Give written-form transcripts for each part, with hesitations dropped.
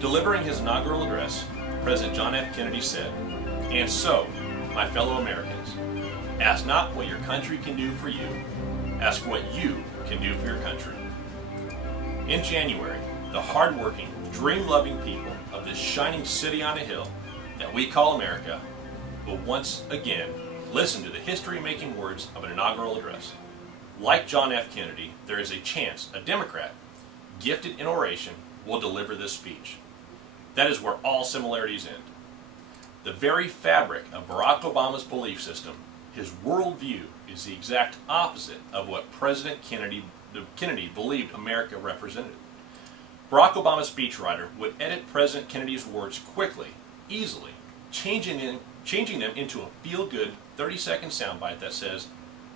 Delivering his inaugural address, President John F. Kennedy said, "And so, my fellow Americans, ask not what your country can do for you, ask what you can do for your country." In January, the hard-working, dream-loving people of this shining city on a hill that we call America will once again listen to the history-making words of an inaugural address. Like John F. Kennedy, there is a chance a Democrat, gifted in oration, will deliver this speech. That is where all similarities end. The very fabric of Barack Obama's belief system, his worldview, is the exact opposite of what President Kennedy believed America represented. Barack Obama's speechwriter would edit President Kennedy's words quickly, easily, changing them into a feel-good 30-second soundbite that says,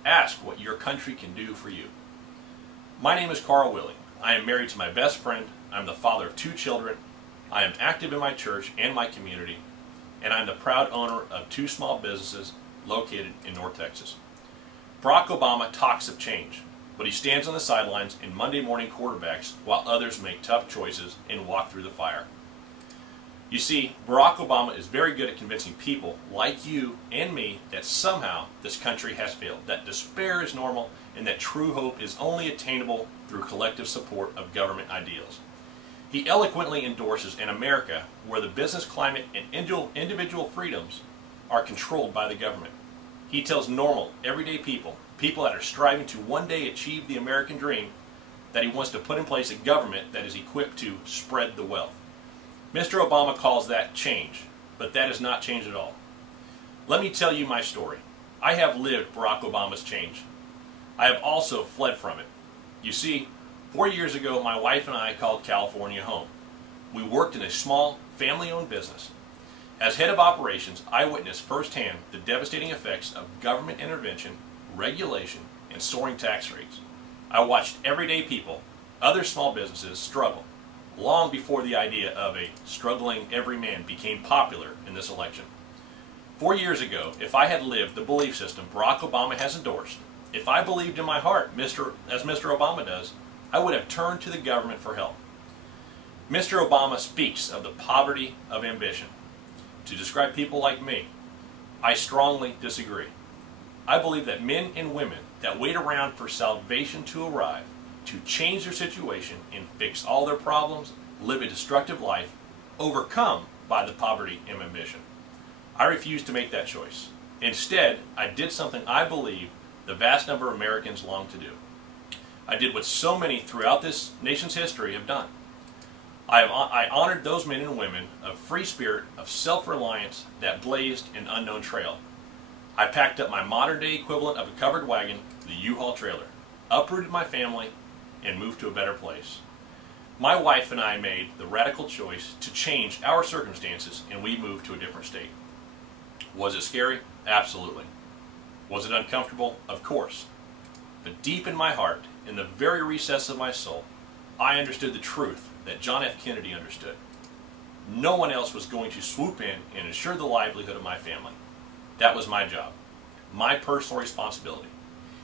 "Ask what your country can do for you." My name is Carl Willey. I am married to my best friend. I'm the father of 2 children. I am active in my church and my community, and I'm the proud owner of 2 small businesses located in North Texas. Barack Obama talks of change, but he stands on the sidelines in Monday morning quarterbacks while others make tough choices and walk through the fire. You see, Barack Obama is very good at convincing people like you and me that somehow this country has failed, that despair is normal, and that true hope is only attainable through collective support of government ideals. He eloquently endorses an America where the business climate and individual freedoms are controlled by the government. He tells normal, everyday people that are striving to one day achieve the American dream, that he wants to put in place a government that is equipped to spread the wealth. Mr. Obama calls that change, but that is not change at all. Let me tell you my story. I have lived Barack Obama's change. I have also fled from it. You see, 4 years ago, my wife and I called California home. We worked in a small, family-owned business. As head of operations, I witnessed firsthand the devastating effects of government intervention, regulation, and soaring tax rates. I watched everyday people, other small businesses, struggle, long before the idea of a struggling everyman became popular in this election. 4 years ago, if I had lived the belief system Barack Obama has endorsed, if I believed in my heart, as Mr. Obama does, I would have turned to the government for help. Mr. Obama speaks of the poverty of ambition to describe people like me. I strongly disagree. I believe that men and women that wait around for salvation to arrive, to change their situation and fix all their problems, live a destructive life, overcome by the poverty and ambition. I refuse to make that choice. Instead, I did something I believe the vast number of Americans long to do. I did what so many throughout this nation's history have done. I honored those men and women of free spirit, of self-reliance that blazed an unknown trail. I packed up my modern-day equivalent of a covered wagon, the U-Haul trailer, uprooted my family, and moved to a better place. My wife and I made the radical choice to change our circumstances, and we moved to a different state. Was it scary? Absolutely. Was it uncomfortable? Of course. But deep in my heart, in the very recess of my soul, I understood the truth that John F. Kennedy understood. No one else was going to swoop in and ensure the livelihood of my family. That was my job, my personal responsibility.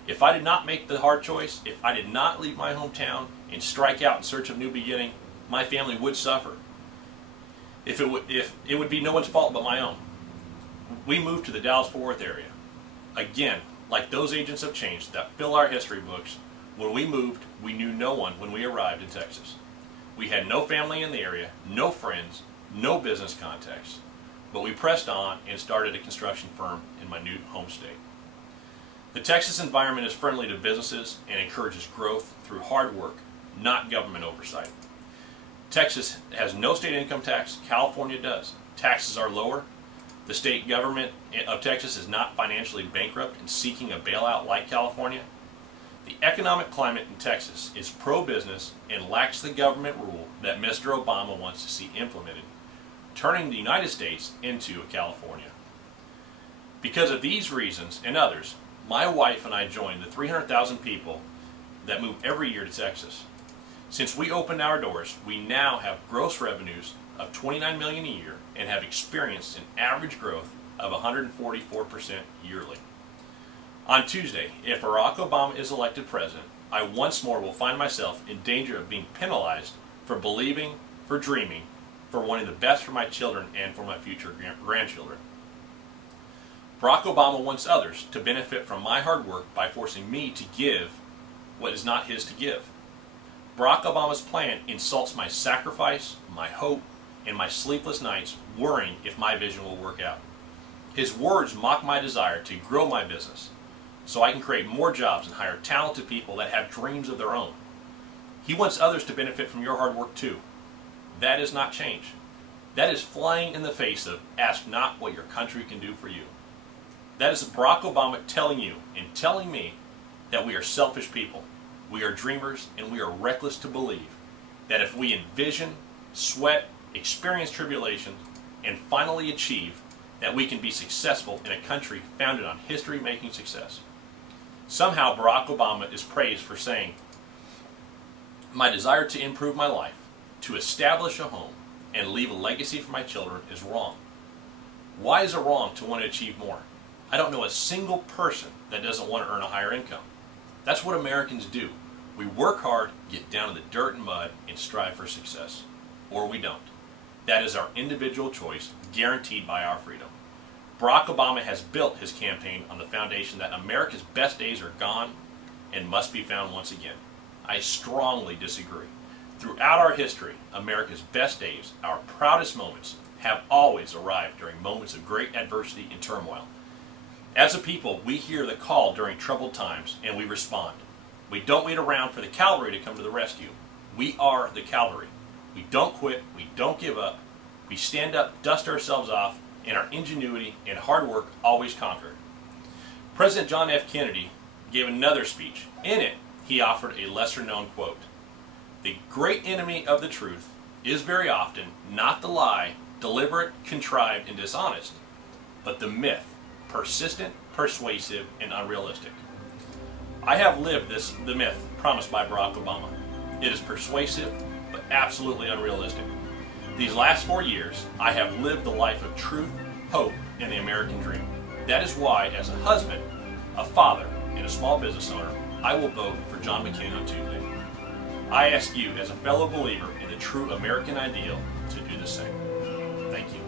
If I did not make the hard choice, if I did not leave my hometown and strike out in search of new beginning, my family would suffer. It would be no one's fault but my own. We moved to the Dallas-Fort Worth area. Again, like those agents of change that fill our history books, when we moved, we knew no one when we arrived in Texas. We had no family in the area, no friends, no business contacts. But we pressed on and started a construction firm in my new home state. The Texas environment is friendly to businesses and encourages growth through hard work, not government oversight. Texas has no state income tax. California does. Taxes are lower. The state government of Texas is not financially bankrupt and seeking a bailout like California. The economic climate in Texas is pro-business and lacks the government rule that Mr. Obama wants to see implemented, turning the United States into a California. Because of these reasons and others, my wife and I joined the 300,000 people that move every year to Texas. Since we opened our doors, we now have gross revenues of $29 million a year and have experienced an average growth of 144% yearly. On Tuesday, if Barack Obama is elected president, I once more will find myself in danger of being penalized for believing, for dreaming, for wanting the best for my children and for my future grandchildren. Barack Obama wants others to benefit from my hard work by forcing me to give what is not his to give. Barack Obama's plan insults my sacrifice, my hope, and my sleepless nights worrying if my vision will work out. His words mock my desire to grow my business so I can create more jobs and hire talented people that have dreams of their own. He wants others to benefit from your hard work too. That is not change. That is flying in the face of ask not what your country can do for you. That is Barack Obama telling you and telling me that we are selfish people, we are dreamers, and we are reckless to believe that if we envision, sweat, experience tribulation, and finally achieve, that we can be successful in a country founded on history-making success. Somehow Barack Obama is praised for saying, "My desire to improve my life, to establish a home, and leave a legacy for my children is wrong." Why is it wrong to want to achieve more? I don't know a single person that doesn't want to earn a higher income. That's what Americans do. We work hard, get down in the dirt and mud, and strive for success. Or we don't. That is our individual choice, guaranteed by our freedom. Barack Obama has built his campaign on the foundation that America's best days are gone and must be found once again. I strongly disagree. Throughout our history, America's best days, our proudest moments, have always arrived during moments of great adversity and turmoil. As a people, we hear the call during troubled times and we respond. We don't wait around for the cavalry to come to the rescue. We are the cavalry. We don't quit, we don't give up. We stand up, dust ourselves off, and our ingenuity and hard work always conquer. President John F. Kennedy gave another speech. In it, he offered a lesser-known quote. "The great enemy of the truth is very often not the lie, deliberate, contrived, and dishonest, but the myth, persistent, persuasive, and unrealistic." I have lived the myth promised by Barack Obama. It is persuasive, but absolutely unrealistic. These last 4 years, I have lived the life of truth, hope, and the American dream. That is why, as a husband, a father, and a small business owner, I will vote for John McCain on Tuesday. I ask you, as a fellow believer in the true American ideal, to do the same. Thank you.